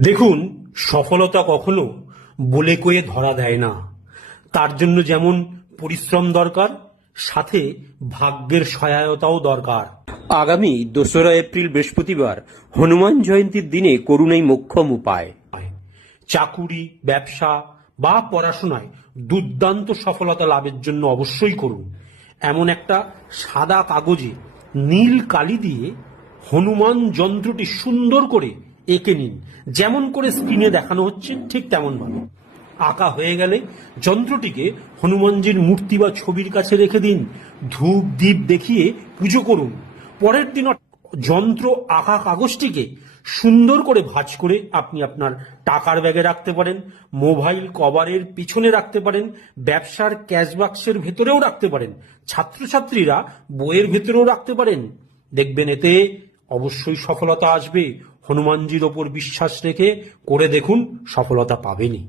দেখুন, সফলতা কখনো বলে কয়ে ধরা দেয় না। তার জন্য যেমন পরিশ্রম দরকার, সাথে ভাগ্যের সহায়তাও দরকার। আগামী 2রা এপ্রিল বৃহস্পতিবার হনুমান জয়ন্তীর দিনে করুন এই মোক্ষম উপায়। চাকুরি, ব্যবসা বা পড়াশোনায় দুর্দান্ত সফলতা লাভের জন্য অবশ্যই করুন। এমন একটা সাদা কাগজে নীল কালি দিয়ে হনুমান যন্ত্রটি সুন্দর করে এঁকে নিন, যেমন করে স্ক্রিনে দেখানো হচ্ছে ঠিক তেমন ভাবে। আঁকা হয়ে গেলে যন্ত্রটিকে হনুমানজির মূর্তি বা ছবির কাছে রেখে দিন, ধূপ দ্বীপ দেখিয়ে পুজো করুন। পরের দিন যন্ত্র আঁকা কাগজটিকে সুন্দর করে ভাঁজ করে আপনি আপনার টাকার ব্যাগে রাখতে পারেন, মোবাইল কভারের পিছনে রাখতে পারেন, ব্যবসার ক্যাশ বাক্সের ভেতরেও রাখতে পারেন, ছাত্রছাত্রীরা বইয়ের ভেতরেও রাখতে পারেন। দেখবেন এতে অবশ্যই সফলতা আসবে। হনুমানজির ওপর বিশ্বাস রেখে করে দেখুন, সফলতা পাবেনই।